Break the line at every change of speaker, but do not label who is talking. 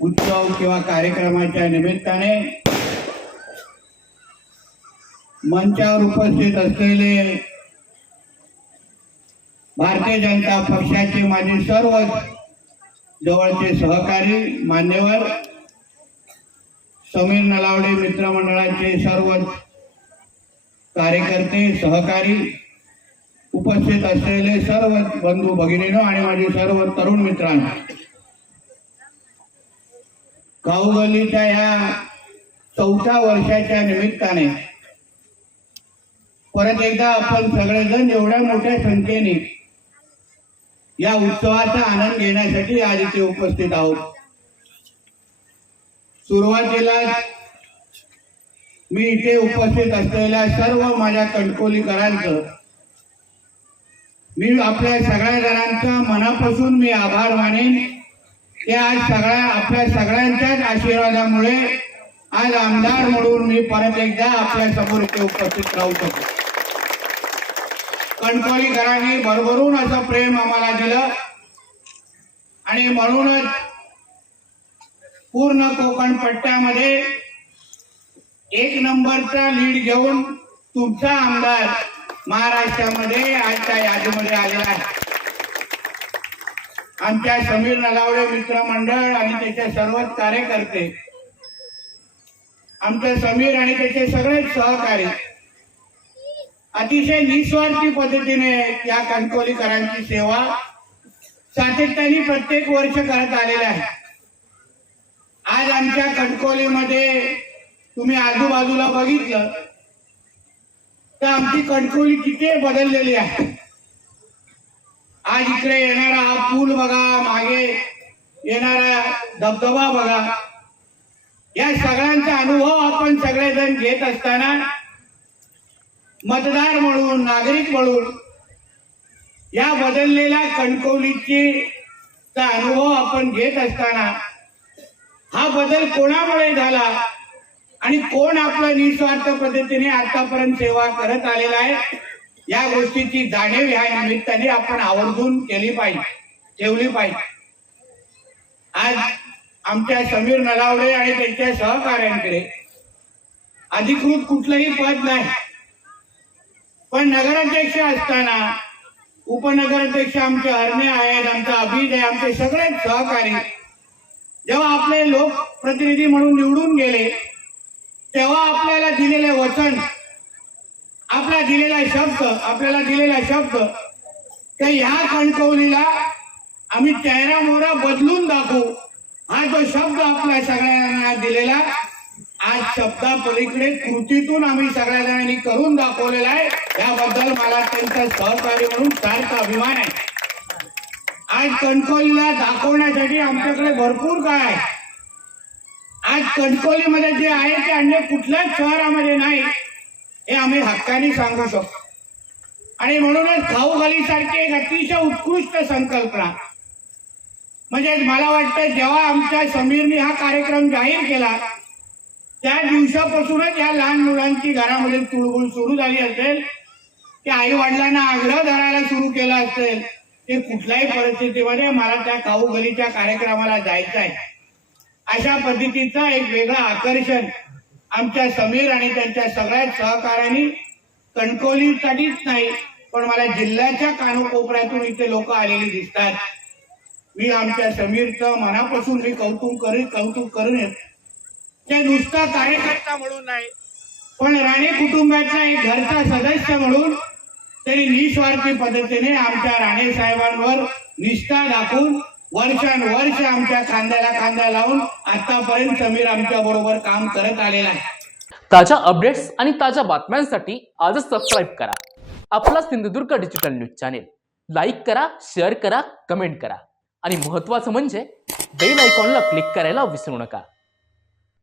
उत्सव किंवा कार्यक्रमाच्या निमित्ताने मंचावर उपस्थित असलेले भारतीय जनता पक्षाचे माझे सर्व जवळचे सहकारी मान्यवर समीर नलावडे मित्रमंडळाचे सर्व कार्यकर्ते सहकारी उपस्थित असलेले सर्व बंधू भगिनीनो आणि माझे सर्व तरुण मित्रांनो गावगल्लीच्या ह्या चौथ्या वर्षाच्या निमित्ताने परत एकदा आपण सगळेजण एवढ्या मोठ्या संख्येने या उत्सवाचा आनंद घेण्यासाठी आज इथे उपस्थित आहोत. सुरुवातीला मी इथे उपस्थित असलेल्या सर्व माझ्या कणकोलीकरांचं मी आपल्या सगळ्या जणांचा मनापासून मी आभार मानेन. ते आज सगळ्या आपल्या सगळ्यांच्याच आशीर्वादामुळे आज आमदार म्हणून मी परत एकदा आपल्यासमोर इथे उपस्थित राहू शकतो. कणकोलीकरांनी भरभरून असं प्रेम आम्हाला दिलं. आणि म्हणूनच पूर्ण कोकण पट्ट्यामध्ये एक नंबरचा लीड घेऊन तुमचा आमदार महाराष्ट्रामध्ये आजच्या यादीमध्ये आलेला आहे. आमच्या समीर नलावडे मित्र मंडळ आणि त्याचे सर्वच कार्यकर्ते. आमचे समीर आणि त्याचे सगळेच सहकारी. अतिशय निस्वार्थी पद्धतीने या कणकोलीकरांची सेवा सातत्याने प्रत्येक वर्ष करत आलेले आहे. आज आमच्या कणकोलीमध्ये तुम्ही आजूबाजूला बघितलं तर आमची कणकोली किती बदललेली आहे. आज इकडे येणारा हा पूल बघा मागे येणारा धबधबा बघा. या सगळ्यांचा अनुभव आपण सगळेजण घेत असताना मतदार म्हणून नागरिक म्हणून या बदललेल्या कणकवलीची चा अनुभव आपण घेत असताना हा बदल कोणामुळे झाला आणि कोण आपलं निस्वार्थ पद्धतीने आतापर्यंत सेवा करत आलेला आहे? या गोष्टीची जाणीव या निमित्ताने आपण आवर्जून केली पाहिजे ठेवली पाहिजे. आज आमच्या समीर नलावडे आणि त्यांच्या सहकाऱ्यांकडे अधिकृत कुठलंही पद नाही. पण नगराध्यक्ष असताना उपनगराध्यक्ष आमचे हरणे आहेत आमचा अभिज आहे आमचे सगळेच सहकारी जेव्हा आपले लोकप्रतिनिधी म्हणून निवडून गेले तेव्हा आपल्याला दिलेले वचन आपल्याला दिलेला शब्द आपल्याला दिलेला शब्द. तर ह्या कणकवलीला आम्ही चेहरा मोहरा बदलून दाखवू. हा जो शब्द आपल्या सगळ्यांना दिलेला आज शब्दा पलीकडे कृतीतून आम्ही सगळ्या जणांनी करून दाखवलेला आहे. याबद्दल मला त्यांचा सहकार्य म्हणून सारखा अभिमान आहे. आज कणकोलीला दाखवण्यासाठी आमच्याकडे भरपूर काय आहे. आज कणकोलीमध्ये जे आहे ते अन्य कुठल्याच शहरामध्ये नाही. हे आम्ही हक्काने सांगू शकतो आणि म्हणूनच खाऊ सारखी एक अतिशय उत्कृष्ट संकल्पना. म्हणजे मला वाटतं जेव्हा आमच्या समीरने हा कार्यक्रम जाहीर केला त्या दिवसापासूनच या लहान मुलांची घरामध्ये तुळबुळ सुरू झाली असेल की आई वडिलांना आग्रह धरायला सुरू केला असेल ते कुठल्याही परिस्थितीमध्ये मला त्या खाऊ गलीच्या कार्यक्रमाला जायचं आहे. अशा पद्धतीचं एक वेगळं आकर्षण आमच्या समीर आणि त्यांच्या सगळ्या सहकाऱ्यांनी कणकवलीसाठीच नाही पण मला जिल्ह्याच्या कानोकोपऱ्यातून इथे लोक आलेली दिसतात. मी आमच्या समीरचं मनापासून मी कौतुक करीन कौतुक करून ते नुसता कार्यकर्ता म्हणून नाही पण राणे कुटुंबाचा एक घरचा सदस्य म्हणून त्यांनी निस्वार्थी पद्धतीने आमच्या राणे साहेबांवर निष्ठा दाखवून वर्षान वर्ष आमच्या खांद्याला खांदा लावून आतापर्यंत समीर आमच्या बरोबर काम करत आलेला आहे.
ताज्या अपडेट्स आणि ताज्या बातम्यांसाठी आजच सबस्क्राईब करा. आपला Sindhudurg digital news channel like करा शेअर करा कमेंट करा. आणि महत्वाचं म्हणजे बेल आयकॉनला क्लिक करायला विसरू नका.